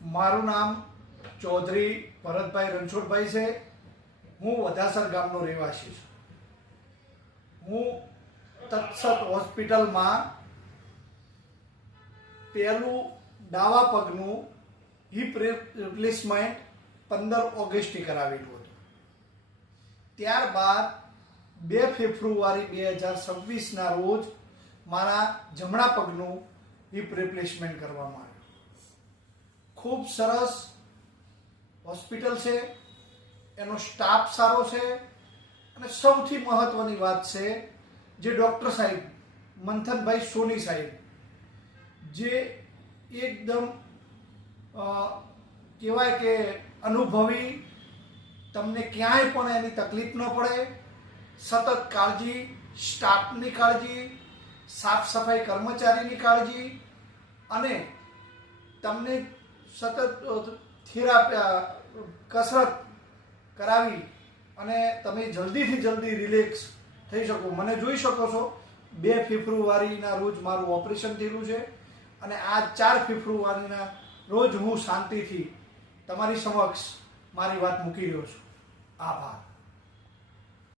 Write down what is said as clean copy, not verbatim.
મારું નામ ચૌધરી ભરતભાઈ રણછોડભાઈ છે। હું વધાસર ગામનો રહેવાસી છું। હું તત્સત હોસ્પિટલમાં પહેલું ડાવા પગનું હિપ રિપ્લેસમેન્ટ 15 ઓગસ્ટે કરાવેલું હતું। ત્યારબાદ 2 ફેબ્રુઆરી 2026ના રોજ મારા જમણા પગનું હિપ રિપ્લેસમેન્ટ કરવામાં આવ્યું। ખૂબ સરસ હોસ્પિટલ છે, એનો સ્ટાફ સારો છે અને સૌથી મહત્વની વાત છે જે ડૉક્ટર સાહેબ મંથનભાઈ સોની સાહેબ જે એકદમ કહેવાય કે અનુભવી, તમને ક્યાંય પણ એની તકલીફ ન પડે, સતત કાળજી, સ્ટાફની કાળજી, સાફ સફાઈ કર્મચારીની કાળજી અને તમને સતત થેરાપી કસરત કરાવી અને તમે જલ્દીથી જલ્દી રિલેક્સ થઈ શકો। મને જોઈ શકો છો 2 ફેબ્રુઆરીના રોજ મારું ઓપરેશન થયેલું છે અને આ 4 ફેબ્રુઆરીના રોજ હું શાંતિથી તમારી સમક્ષ મારી વાત મૂકી રહ્યો છું। આભાર।